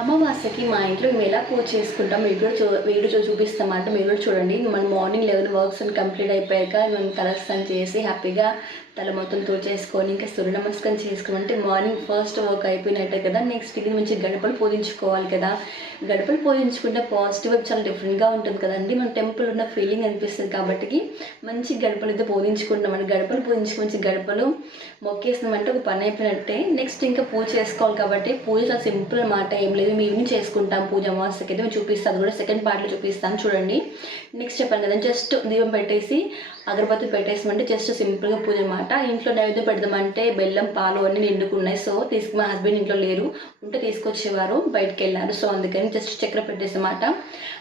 అమావాస్యకి మా ఇంట్లో మేము ఎలా పూజ చేసుకుంటాం వీడియో చూపిస్తామంట. మీరు కూడా చూడండి. మనం మార్నింగ్ లెవెన్ వర్క్స్ అని కంప్లీట్ అయిపోయాక మనం తలస్నానం చేసి హ్యాపీగా తల మొత్తం తుడిచేసుకొని ఇంకా సూర్య నమస్కారం చేసుకోమంటే మార్నింగ్ ఫస్ట్ వర్క్ అయిపోయినట్టే కదా. నెక్స్ట్ ఇది మంచి గడపలు పూజించుకోవాలి కదా. గడపలు పూజించుకుంటే పాజిటివ్ చాలా డిఫరెంట్గా ఉంటుంది కదండి. మన టెంపుల్ ఉన్న ఫీలింగ్ అనిపిస్తుంది కాబట్టి మంచి గడపలు అయితే పూజించుకుంటాం. గడపలు పూజించుకు మంచి గడపలు మొక్కేసినామంటే ఒక పని అయిపోయినట్టే. నెక్స్ట్ ఇంకా పూజ చేసుకోవాలి కాబట్టి పూజ చాలా సింపుల్ అన్నమాట. ఏం లేదు, మేము ఈవినింగ్ చేసుకుంటాం పూజ. అమావాస్యకి అయితే మేము చూపిస్తాను, అది కూడా సెకండ్ పార్ట్లో చూపిస్తాను చూడండి. నెక్స్ట్ చెప్పాను కదా, జస్ట్ దీపం పెట్టేసి అగరబత్తి పెట్టేసామంటే జస్ట్ సింపుల్గా పూజ అన్నమాట. ఇంట్లో నైవేద్యం పెడదామంటే బెల్లం పాలు అన్నీ నిండుకున్నాయి. సో మా హస్బెండ్ ఇంట్లో లేరు, ఉంటే తీసుకొచ్చేవారు, బయటకు వెళ్ళారు. సో అందుకని జస్ట్ చక్కెర పెట్టేసమాట.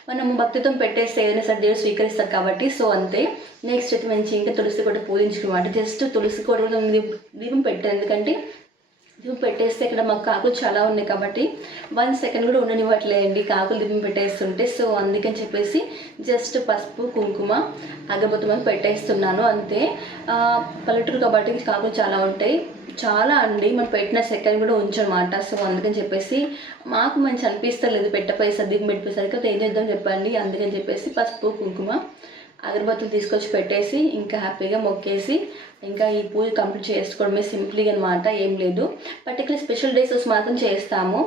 మనం భక్తితో పెట్టేస్తే ఏదైనా సరే దేవుడు స్వీకరిస్తారు కాబట్టి సో అంతే. నెక్స్ట్ అయితే మంచి ఇంకా తులసి కూడా పూజించుకోమాట. జస్ట్ తులసి కూడా దీపం పెట్టాను, ఎందుకంటే దీపం పెట్టేస్తే ఇక్కడ మాకు కాకులు చాలా ఉన్నాయి కాబట్టి 1 సెకండ్ కూడా ఉండనివ్వట్లేదండి కాకులు దీపం పెట్టేస్తుంటే. సో అందుకని చెప్పేసి జస్ట్ పసుపు కుంకుమ అగరబత్తి పెట్టేస్తున్నాను అంతే. పల్లెటూరు కాబట్టి కాకులు చాలా ఉంటాయి, చాలా అండి. మనం పెట్టిన సెకండ్ కూడా ఉంచనమాట. సో అందుకని చెప్పేసి మాకు మంచి అనిపిస్తలేదు పెట్టపోయేసరి దీపం పెట్టేసరికి ఏం చేద్దాం చెప్పండి. అందుకని చెప్పేసి పసుపు కుంకుమ అగరబత్తులు తీసుకొచ్చి పెట్టేసి ఇంకా హ్యాపీగా మొక్కేసి ఇంకా ఈ పూజ కంప్లీట్ చేసుకోవడమే సింపుల్గా అనమాట. ఏం లేదు, పర్టికులర్ స్పెషల్ డేస్ మాత్రం చేస్తాము.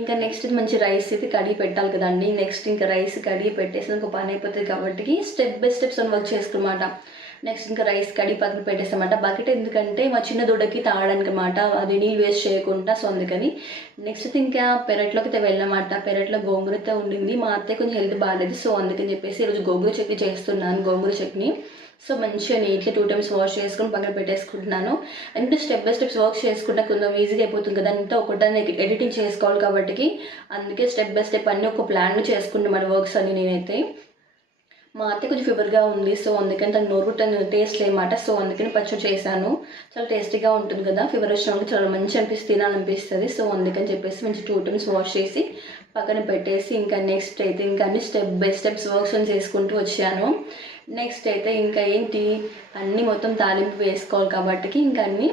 ఇంకా నెక్స్ట్ మంచి రైస్ అయితే కడిగి పెట్టాలి కదండి. నెక్స్ట్ ఇంకా రైస్ కడిగి పెట్టేసి ఒక పని అయిపోతుంది కాబట్టి స్టెప్ బై స్టెప్స్ అని వర్క్ చేసుకున్నమాట. నెక్స్ట్ ఇంకా రైస్ కడిగి పక్కన పెట్టేస్తామాట. బకెట్ ఎందుకంటే మా చిన్న దూడకి తాగడానికి అనమాట, అది నీళ్ళు వేస్ట్ చేయకుండా. సో అందుకని నెక్స్ట్ ఇంకా పెరట్లోకి అయితే వెళ్ళామాట. పెరట్లో గోంగూరతో ఉండింది, మా అత్తయ్య కొంచెం హెల్త్ బాగాలేదు. సో అందుకని చెప్పేసి ఈరోజు గోంగూర చట్నీ చేస్తున్నాను, గోంగూర చట్నీ. సో మంచిగా నీట్గా 2 times వాష్ చేసుకొని పక్కన పెట్టేసుకుంటున్నాను. అంటే స్టెప్ బై స్టెప్స్ వర్క్ చేసుకుంటే కొంచెం ఈజీగా అయిపోతుంది కదా. అంతా ఒకటాన్ని ఎడిటింగ్ చేసుకోవాలి కాబట్టి అందుకే స్టెప్ బై స్టెప్ అన్నీ ఒక ప్లాన్లో చేసుకుంటాం మన వర్క్స్ అన్ని. నేనైతే మా అత్త కొంచెం ఫీవర్గా ఉంది, సో అందుకని తను నోరు టేస్ట్ లేమాట. సో అందుకని పచ్చడి చేశాను, చాలా టేస్టీగా ఉంటుంది కదా. ఫీవర్ వచ్చినప్పుడు చాలా మంచి తినాలనిపిస్తుంది. సో అందుకని చెప్పేసి మంచి 2 times వాష్ చేసి పక్కన పెట్టేసి ఇంకా నెక్స్ట్ అయితే ఇంకా అన్ని స్టెప్ బై స్టెప్స్ వర్క్స్ చేసుకుంటూ వచ్చాను. నెక్స్ట్ అయితే ఇంకా ఏంటి అన్నీ మొత్తం తాలింపు వేసుకోవాలి కాబట్టి ఇంకా అన్నీ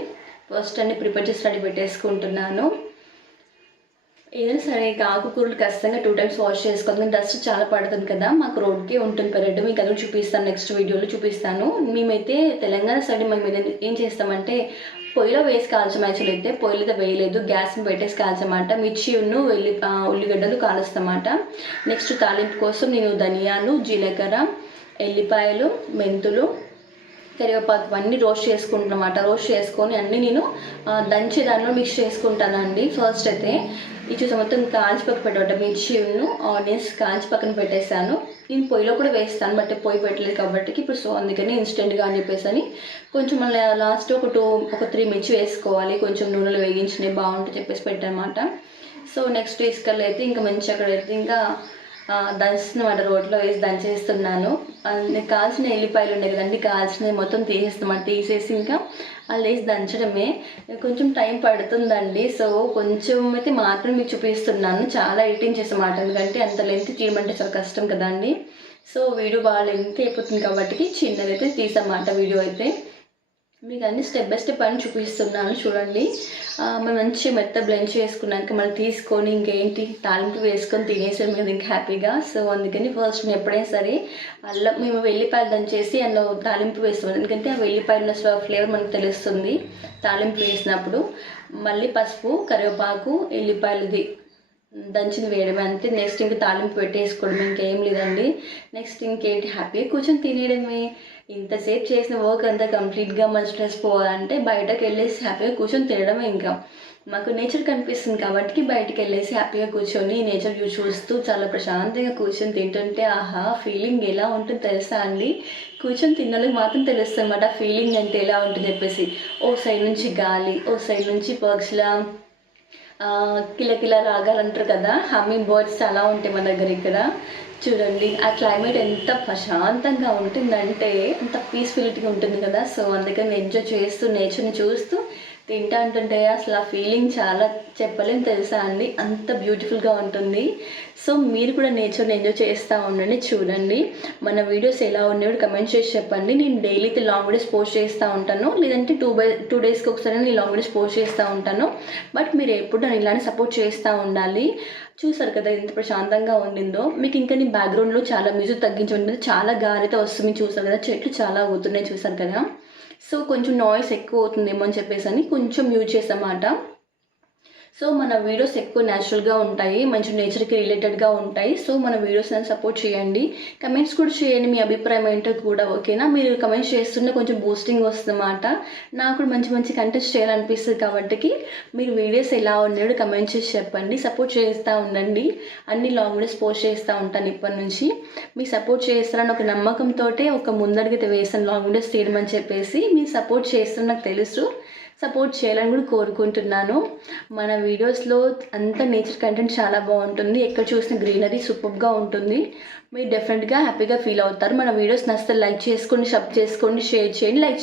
ఫస్ట్ అన్నీ ప్రిపేర్ చేసి రెడీ పెట్టేసుకుంటున్నాను. ఏదైనా సరే ఆకుకూరలు ఖచ్చితంగా 2 times వాష్ చేసుకోవాలి, డస్ట్ చాలా పడుతుంది కదా. మాకు రోడ్కి ఉంటుంది పెరడు, మీకు అది చూపిస్తాను, నెక్స్ట్ వీడియోలో చూపిస్తాను. మేమైతే తెలంగాణ సైడ్ మేము ఏం చేస్తామంటే పొయ్యిలో వేసి కాల్చాం. యాక్చువల్ అయితే పొయ్యిలో అయితే వేయలేదు, గ్యాస్ని పెట్టేసి కాల్చమాట. మిర్చి ఉల్లిగడ్డలు కాలుస్తామాట. నెక్స్ట్ తాలింపు కోసం నేను ధనియాలు, జీలకర్ర, ఎల్లిపాయలు, మెంతులు, కరివేపాకు అన్నీ రోస్ట్ చేసుకుంటానమాట. రోస్ట్ చేసుకొని అన్నీ నేను దంచి దానిలో మిక్స్ చేసుకుంటానండి. ఫస్ట్ అయితే ఈ చూసా మొత్తం కాల్చి పక్కన పెట్టమాట. మిర్చిను ఆనియన్స్ కాల్చి పక్కన పెట్టేశాను. నేను పొయ్యిలో కూడా వేస్తాను, బట్ పొయ్యి పెట్టలేదు కాబట్టి ఇప్పుడు. సో అందుకని ఇన్స్టెంట్గా అని చెప్పేసి అని కొంచెం మళ్ళీ లాస్ట్ ఒక 3 మిర్చి వేసుకోవాలి, కొంచెం నూనెలో వేగించినవి బాగుంటుంది చెప్పేసి పెట్టానమాట. సో నెక్స్ట్ ఇసుకల్లో అయితే ఇంకా మంచి అక్కడైతే ఇంకా దంచుతున్నమాట, రోట్లో వేసి దంచేస్తున్నాను. కాల్చిన ఎల్లిపాయలు ఉన్నాయి కదండి, కాల్చినవి మొత్తం తీసేసి ఇంకా వాళ్ళు వేసి దంచడమే. కొంచెం టైం పడుతుందండి. సో కొంచెం అయితే మాత్రం మీకు చూపిస్తున్నాను, చాలా ఎడిటింగ్ చేసేమాట, ఎందుకంటే అంత లెంత్ తీయమంటే చాలా కష్టం కదండి. సో వీడియో బాగా లెంత్ అయిపోతుంది కాబట్టి చిన్నదైతే తీసామాట వీడియో అయితే. మీకు అన్ని స్టెప్ బై స్టెప్ అని చూపిస్తున్నాను చూడండి. మనం మంచి మెత్త బ్లెండ్ చేసుకున్నాక మళ్ళీ తీసుకొని ఇంకేంటి తాలింపు వేసుకొని తినేసాం కదా ఇంకా హ్యాపీగా. సో అందుకని ఫస్ట్ నేను ఎప్పుడైనా సరే మేము వెల్లిపాయలు దంచేసి అందులో తాలింపు వేస్తాం, ఎందుకంటే ఆ వెల్లిపాయలు ఫ్లేవర్ మనకు తెలుస్తుంది తాలింపు వేసినప్పుడు. మళ్ళీ పసుపు, కరివేపాకు, ఎల్లిపాయలది దంచిన వేయడమే అంతే. నెక్స్ట్ ఇంకా తాలింపు పెట్టేసుకోవడం, ఇంకేం లేదండి. నెక్స్ట్ ఇంకేంటి హ్యాపీగా కూర్చొని తినేయడమే. ఇంతసేపు చేసిన వర్క్ అంతా కంప్లీట్గా మన స్ట్రెస్ పోవాలంటే బయటకు వెళ్ళేసి హ్యాపీగా కూర్చొని తినడమే. ఇంకా మాకు నేచర్ కనిపిస్తుంది కాబట్టి బయటకు వెళ్ళేసి హ్యాపీగా కూర్చొని నేచర్ చూస్తూ చాలా ప్రశాంతంగా కూర్చొని తింటుంటే ఆహా ఫీలింగ్ ఎలా ఉంటుంది తెలుసా అండి. కూర్చొని తిన్నోళ్ళకి మాత్రం తెలుస్తుంది అన్నమాట ఫీలింగ్ అంటే ఎలా ఉంటుంది చెప్పేసి. ఓ సైడ్ నుంచి గాలి, ఓ సైడ్ నుంచి పక్షుల కిలకిల రాగాలు అంటారు కదా, హమ్మింగ్ బర్డ్స్ చాలా ఉంటాయి మన దగ్గర ఇక్కడ. చూడండి ఆ క్లైమేట్ ఎంత ప్రశాంతంగా ఉంటుందంటే అంత పీస్ఫుల్గా ఉంటుంది కదా. సో అందుకని ఎంజాయ్ చేస్తూ నేచర్ని చూస్తూ తింటా అంటుంటే అసలు ఆ ఫీలింగ్ చాలా చెప్పలేం తెలుసా అండి, అంత బ్యూటిఫుల్గా ఉంటుంది. సో మీరు కూడా నేచర్ని ఎంజాయ్ చేస్తూ ఉండండి, చూడండి. మన వీడియోస్ ఎలా ఉన్నాయో కమెంట్ చేసి చెప్పండి. నేను డైలీ లాంగ్ వీడియోస్ పోస్ట్ చేస్తూ ఉంటాను, లేదంటే 2 డేస్కి ఒకసారి నేను లాంగ్ వీడియోస్ పోస్ట్ చేస్తూ ఉంటాను. బట్ మీరు ఎప్పుడు నన్ను ఇలానే సపోర్ట్ చేస్తూ ఉండాలి. చూసారు కదా ఎంత ప్రశాంతంగా ఉండిందో. మీకు ఇంకా నేను బ్యాక్గ్రౌండ్లో చాలా మ్యూజిక్ తగ్గించి ఉంటుంది, చాలా గాలితో వస్తుంది. చూసారు కదా చెట్లు చాలా అవుతున్నాయి, చూసారు కదా. సో కొంచెం నాయిస్ ఎక్కువ అవుతుందేమో అని చెప్పేసి అని కొంచెం మ్యూట్ చేసామాట. సో మన వీడియోస్ ఎక్కువ న్యాచురల్గా ఉంటాయి, మంచి నేచర్కి రిలేటెడ్గా ఉంటాయి. సో మన వీడియోస్ని సపోర్ట్ చేయండి, కమెంట్స్ కూడా చేయండి, మీ అభిప్రాయం ఏంటో కూడా. ఓకేనా, మీరు కమెంట్స్ చేస్తుంటే కొంచెం బూస్టింగ్ వస్తుందన్నమాట. నాకు కూడా మంచి మంచి కంటెంట్స్ చేయాలనిపిస్తుంది. కాబట్టి మీరు వీడియోస్ ఎలా ఉన్నాయో కమెంట్ చేసి చెప్పండి, సపోర్ట్ చేస్తూ ఉండండి. అన్ని లాంగ్ వీడియోస్ పోస్ట్ చేస్తూ ఉంటాను ఇప్పటి నుంచి. మీ సపోర్ట్ చేస్తారని ఒక నమ్మకంతో ఒక ముందడుగుతే వేసాను లాంగ్ వీడియోస్ తీయమని చెప్పేసి. మీరు సపోర్ట్ చేస్తున్న నాకు తెలుసు, సపోర్ట్ చేయాలని కూడా కోరుకుంటున్నాను. మన వీడియోస్లో అంతా నేచర్ కంటెంట్ చాలా బాగుంటుంది, ఎక్కడ చూసిన గ్రీనరీ సూపర్గా ఉంటుంది. మీరు డెఫినెట్గా హ్యాపీగా ఫీల్ అవుతారు. మన వీడియోస్ నచ్చితే లైక్ చేసుకోండి, సబ్ చేసుకోండి, షేర్ చేయండి, లైక్